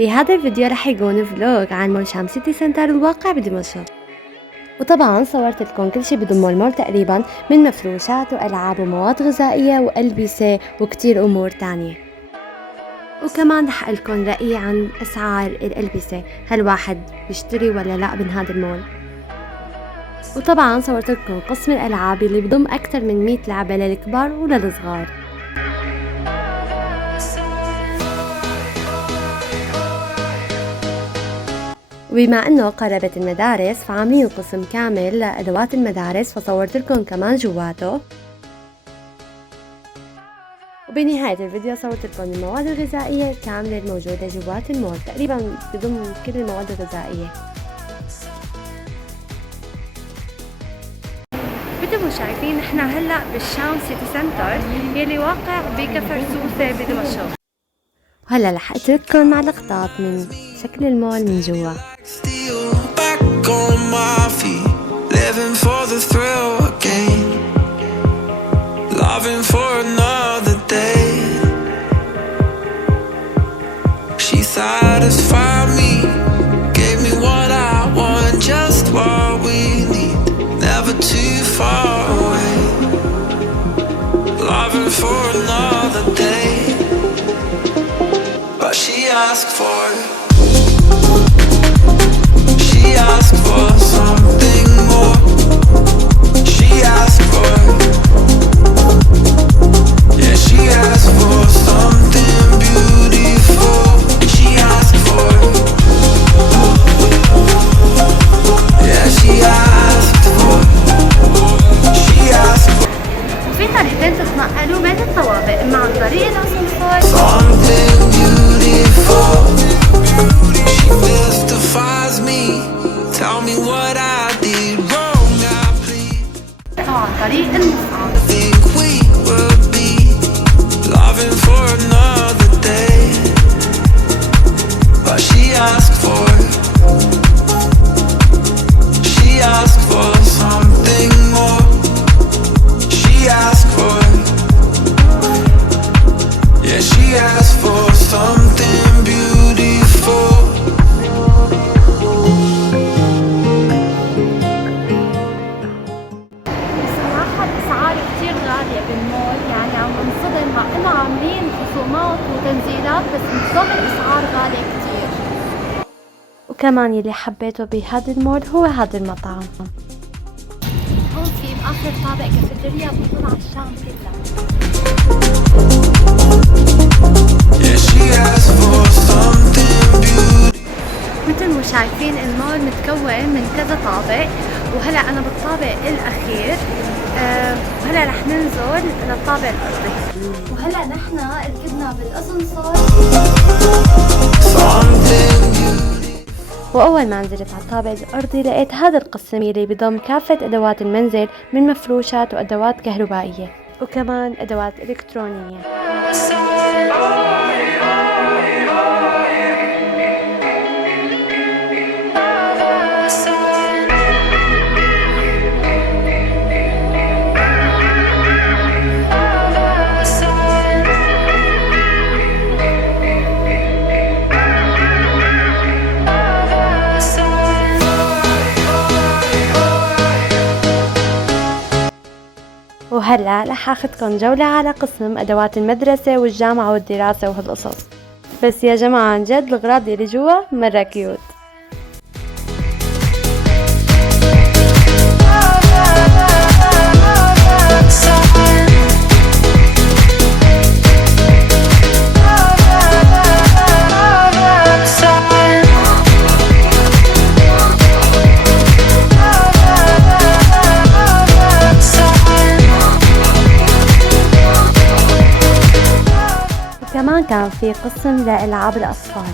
بهذا الفيديو رح يكون فلوج عن مول شام سيتي سنتر الواقع بدمشق. وطبعا صورت لكم كل شي بضم المول تقريبا من مفروشات والعاب ومواد غذائيه والبسه وكتير امور تانية. وكمان رح اقلكم رايي عن اسعار الالبسه، هل واحد بيشتري ولا لا من هذا المول. وطبعا صورت لكم قسم الالعاب اللي بضم اكثر من 100 لعبه للكبار وللصغار. وبما انه قربت المدارس فعاملين قسم كامل لادوات المدارس، فصورت لكم كمان جواته. وبنهاية الفيديو صورت لكم المواد الغذائية كاملة الموجودة جوات المول، تقريبا بضم كل المواد الغذائية. مثل ما شايفين نحن هلا بالشام سيتي سنتر يلي واقع بكفر سوسة بدمشق. وهلا رح اترككم مع لقطات من شكل المول من جوا. Living for the thrill again, loving for another day. She satisfied me, gave me what I want, just what we need, never too far away. Loving for another day, but she asked for it. She asked for something more. She asked for, yeah, she asked for something beautiful. She asked for, yeah, she asked for, she asked for. وفي طريقتين تتنقلوا بين الطوابق، إما عن طريق الأسانسير something beautiful. She mystifies me. Tell me what I did wrong, I plead. أو عن طريق المصعد. Think we would be loving for another day, but she asked for it. She asked for something more. She asked for it. Yeah, she asked for something beautiful. بالمول يعني عم ننصدم مع انه عاملين خصومات وتنزيلات، بس نظام الاسعار غالية كتير. وكمان يلي حبيته بهذا المول هو هذا المطعم. هون في باخر طابق كافيتيريا بتطل على الشام كلها. مثل ما شايفين المول متكون من كذا طابق، وهلا انا بالطابق الاخير. وهلا رح ننزل للطابق الارضي. وهلا نحن ركبنا بالاسانسير، واول ما نزلت على الطابق الارضي لقيت هذا القسم اللي بضم كافة ادوات المنزل من مفروشات وادوات كهربائية وكمان ادوات الكترونية. وهلا رح اخذكم جولة على قسم ادوات المدرسة والجامعة والدراسة وهالقصص. بس يا جماعة عن جد الأغراض اللي جوا مرة كيوت. كمان كان في قسم لألعاب الأطفال.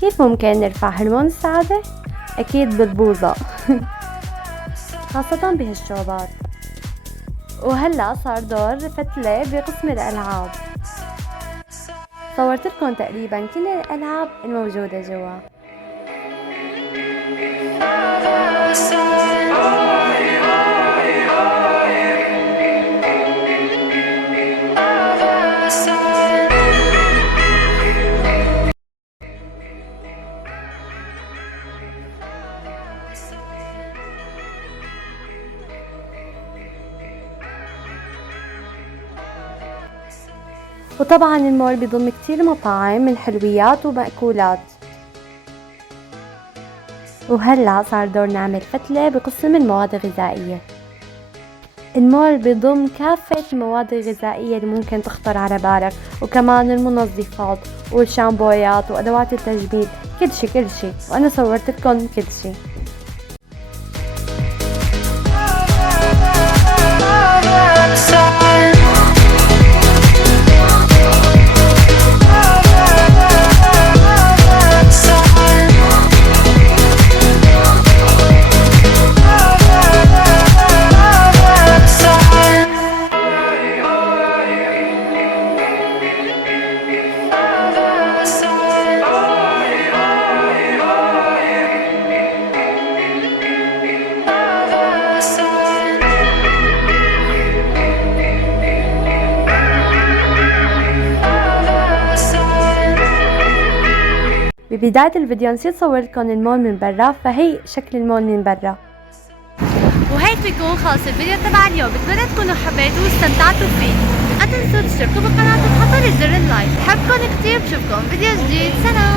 كيف ممكن نرفع هرمون السعادة؟ أكيد بالبوظة. خاصة بهالشوبات. وهلا صار دور فتلة بقسم الألعاب. صورت لكم تقريبا كل الألعاب الموجودة جوا. وطبعا المول بيضم كتير مطاعم من حلويات ومأكولات. وهلأ صار دور نعمل فتلة بقسم المواد الغذائية. المول بيضم كافة المواد الغذائية اللي ممكن تخطر على بالك، وكمان المنظفات والشامبويات وأدوات التجميل، كل شي وأنا صورت لكم كل شي. ببداية الفيديو نسيت صور لكم المول من برا، فهي شكل المول من برا. وهيك بيكون خلص الفيديو تبع اليوم. بتمنى تكونوا حبيتوه واستمتعتوا فيه. لا تنسوا تشتركوا بالقناة وتحطوا لي زر اللايك. بحبكم كتير، بشوفكم فيديو جديد. سلام.